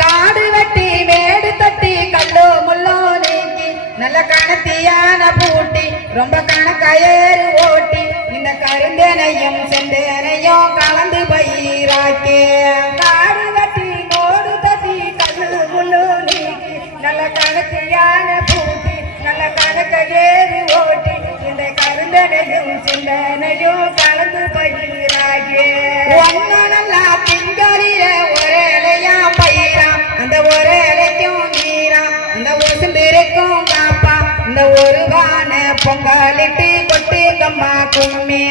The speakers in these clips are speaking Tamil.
காடு வெட்டி மேடு தட்டி கல்லோ முள்ளோ நீக்கி நல்ல கணத்தியான பூட்டி ரொம்ப கணக்கயறு ஓட்டி இந்த கருந்தனையும் செந்தனையும் கலந்து பயிராக்கே காடு வெட்டி மோடு தட்டி கல்லு முள்ளோ நீக்கி நல்ல கணத்தியான பூட்டி நல்ல கணக்கயறு ஓட்டி இந்த கருந்தனையும் செந்தனையும் கலந்து பயிராக்கே ஒன்னு நல்லா திங்களில ஒரே பயிரா அந்த ஒரு இலைக்கும் நீரா அந்த ஒசுந்திருக்கும் காப்பா இந்த ஒரு வான பொங்கலிட்டு கொட்டு கம்மா கும்மி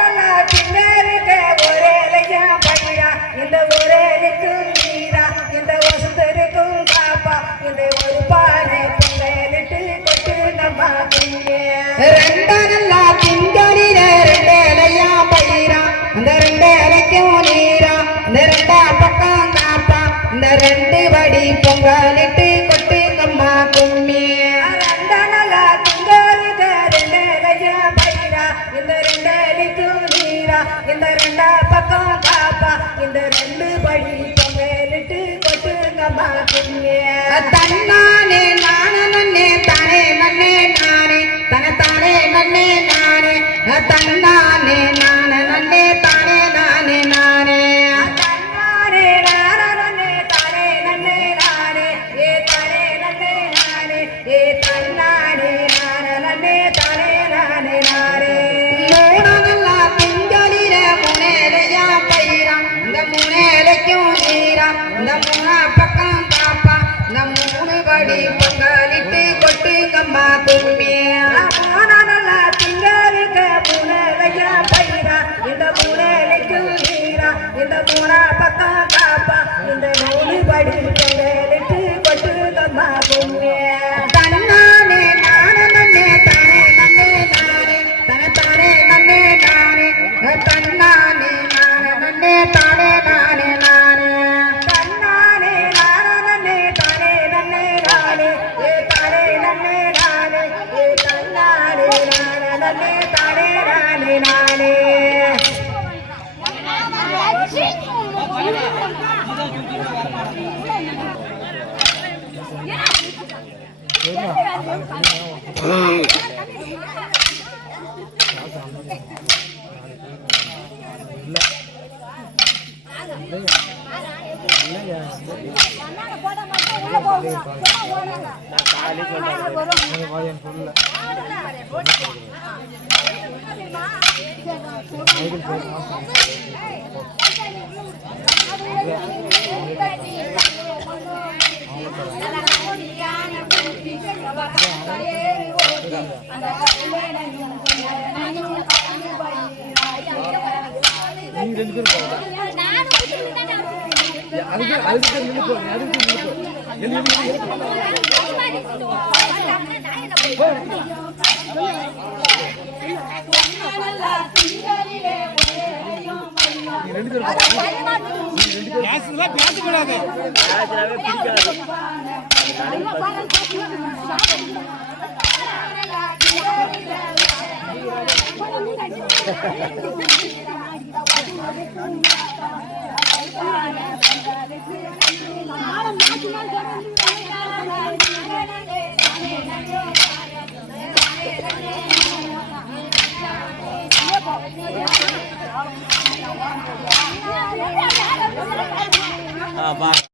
நல்லா திங்கருக்க ஒரு இலையா பயிரா இந்த ஒரு இலைக்கும் நீரா இந்த ஒசுந்திருக்கும் காப்பா இந்த ஒரு பானை பொங்கலிட்டு கொட்டு கம்மா கும்மி ரெண்டா நல்லா திங்களில ரெண்டு இலையா பயிரா அந்த ரெண்டு இலைக்கும் நீரா இந்த ரெண்டா பக்கம் இந்த ரெண்டு படி பொங்கலிட்டு கொட்டு கம்மா கும்மி ரெண்ட நல்லா திங்களுக்கு ரெண்டு இலையா பயிரா இந்த ரெண்டு இலைக்கும் நீரா இந்த ரெண்டா பக்கம் காப்பா இந்த ரெண்டு படி பொங்கலிட்டு கொட்டு கம்மா கும்மி தன்னானே நானே நன்னே தானே நன்னே நானே தனத்தானே நன்னே நானே தன்னானே நானே நன்னே தானே நானே நானே இந்த மூணா பக்கம் காப்பா இந்த மூணு படி பொங்கலிட்டு கொட்டு கம்மா கும்மி நல்லா திங்களுக்கு மூணையா பயிரா இந்த மூணைக்கும் நீரா இந்த மூணா பக்கம் காப்பா இந்த மூணு படி பொங்கலிட்டு கொட்டு கம்மா கும்மி தன்னானே நானே நன்னே தானே நன்னே நானே தனத்தானே நன்னே நானே தன்னானே நானே நன்னே தானே நானே நானே bye.